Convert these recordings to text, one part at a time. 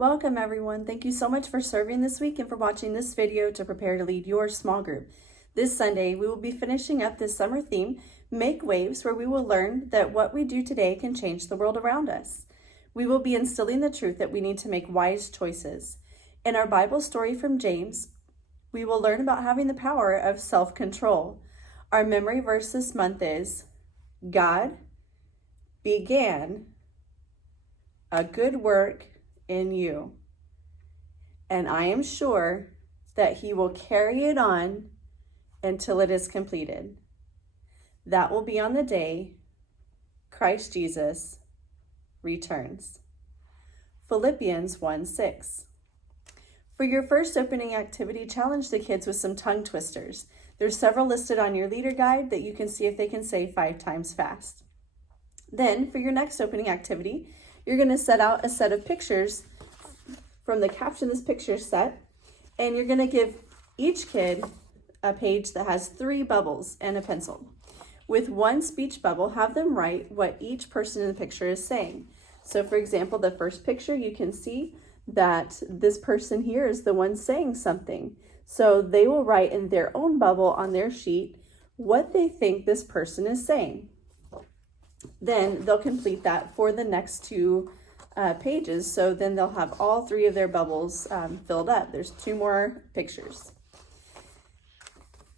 Welcome everyone. Thank you so much for serving this week and for watching this video to prepare to lead your small group. This Sunday, we will be finishing up this summer theme, Make Waves, where we will learn that what we do today can change the world around us. We will be instilling the truth that we need to make wise choices. In our Bible story from James, we will learn about having the power of self-control. Our memory verse this month is, God began a good work in you, and I am sure that he will carry it on until it is completed. That will be on the day Christ Jesus returns. Philippians 1:6. For your first opening activity, challenge the kids with some tongue twisters. There's several listed on your leader guide that you can see if they can say 5 times fast. Then for your next opening activity, you're going to set out a set of pictures from the Caption This Picture set, and you're going to give each kid a page that has 3 bubbles and a pencil. With one speech bubble, have them write what each person in the picture is saying. So for example, the first picture, you can see that this person here is the one saying something. So they will write in their own bubble on their sheet what they think this person is saying. Then they'll complete that for the next 2 pages. So then they'll have all 3 of their bubbles filled up. There's 2 more pictures.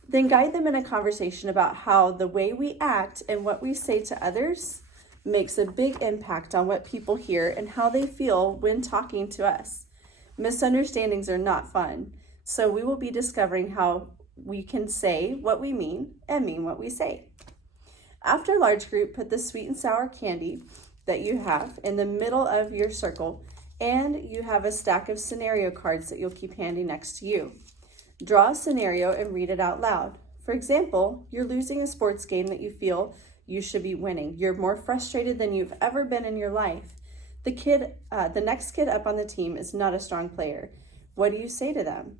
Then guide them in a conversation about how the way we act and what we say to others makes a big impact on what people hear and how they feel when talking to us. Misunderstandings are not fun. So we will be discovering how we can say what we mean and mean what we say. After large group, put the sweet and sour candy that you have in the middle of your circle, and you have a stack of scenario cards that you'll keep handy next to you. Draw a scenario and read it out loud. For example, you're losing a sports game that you feel you should be winning. You're more frustrated than you've ever been in your life. The next kid up on the team is not a strong player. What do you say to them?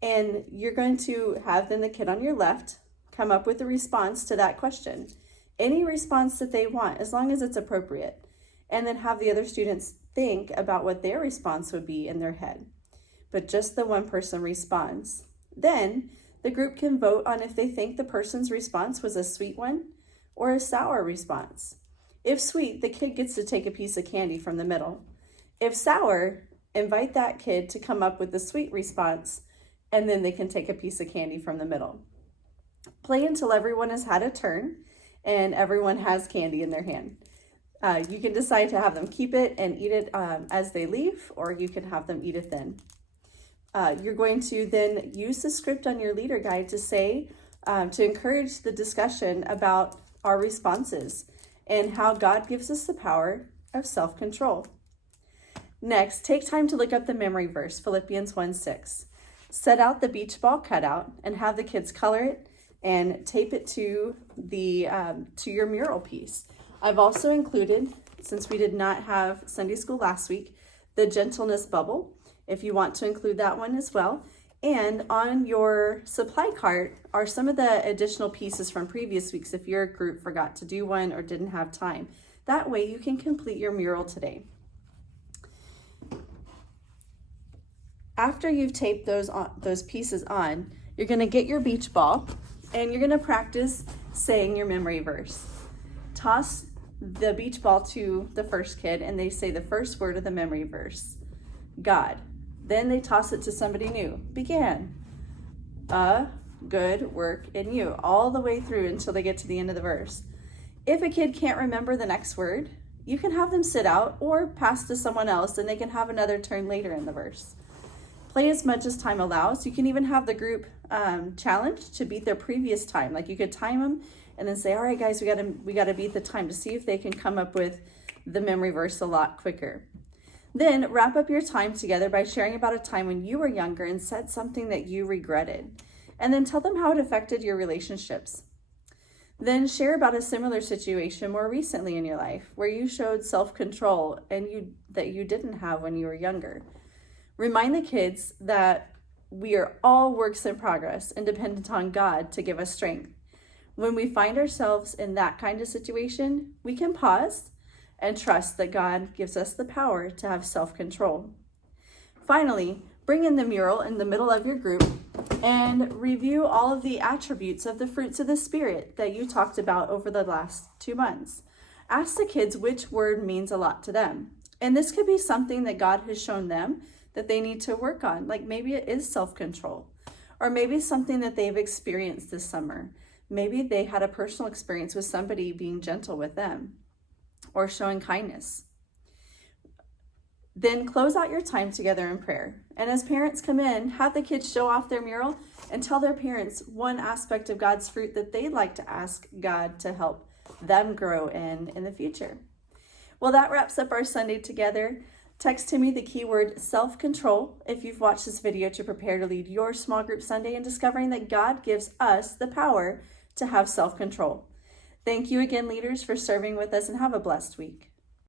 And you're going to have then the kid on your left come up with a response to that question. Any response that they want, as long as it's appropriate. And then have the other students think about what their response would be in their head. But just the one person responds. Then the group can vote on if they think the person's response was a sweet one or a sour response. If sweet, the kid gets to take a piece of candy from the middle. If sour, invite that kid to come up with the sweet response, and then they can take a piece of candy from the middle. Play until everyone has had a turn and everyone has candy in their hand. You can decide to have them keep it and eat it as they leave, or you can have them eat it then. You're going to then use the script on your leader guide to say, to encourage the discussion about our responses and how God gives us the power of self-control. Next, take time to look up the memory verse, Philippians 1:6. Set out the beach ball cutout and have the kids color it and tape it to your mural piece. I've also included, since we did not have Sunday school last week, the gentleness bubble, if you want to include that one as well. And on your supply cart are some of the additional pieces from previous weeks if your group forgot to do one or didn't have time. That way you can complete your mural today. After you've taped those pieces on, you're going to get your beach ball and you're going to practice saying your memory verse. Toss the beach ball to the first kid and they say the first word of the memory verse, God. Then they toss it to somebody new, began, a good work in you, all the way through until they get to the end of the verse. If a kid can't remember the next word, you can have them sit out or pass to someone else and they can have another turn later in the verse. Play as much as time allows. You can even have the group challenged to beat their previous time. Like you could time them and then say, all right, guys, we gotta beat the time to see if they can come up with the memory verse a lot quicker. Then wrap up your time together by sharing about a time when you were younger and said something that you regretted. And then tell them how it affected your relationships. Then share about a similar situation more recently in your life where you showed self-control and that you didn't have when you were younger. Remind the kids that we are all works in progress and dependent on God to give us strength. When we find ourselves in that kind of situation, we can pause and trust that God gives us the power to have self-control. Finally, bring in the mural in the middle of your group and review all of the attributes of the fruits of the Spirit that you talked about over the last 2 months. Ask the kids which word means a lot to them. And this could be something that God has shown them that they need to work on. Like maybe it is self-control, or maybe something that they've experienced this summer. Maybe they had a personal experience with somebody being gentle with them or showing kindness. Then close out your time together in prayer. And as parents come in, have the kids show off their mural and tell their parents one aspect of God's fruit that they'd like to ask God to help them grow in the future. Well, that wraps up our Sunday together. Text to me the keyword self-control if you've watched this video to prepare to lead your small group Sunday and discovering that God gives us the power to have self-control. Thank you again, leaders, for serving with us, and have a blessed week.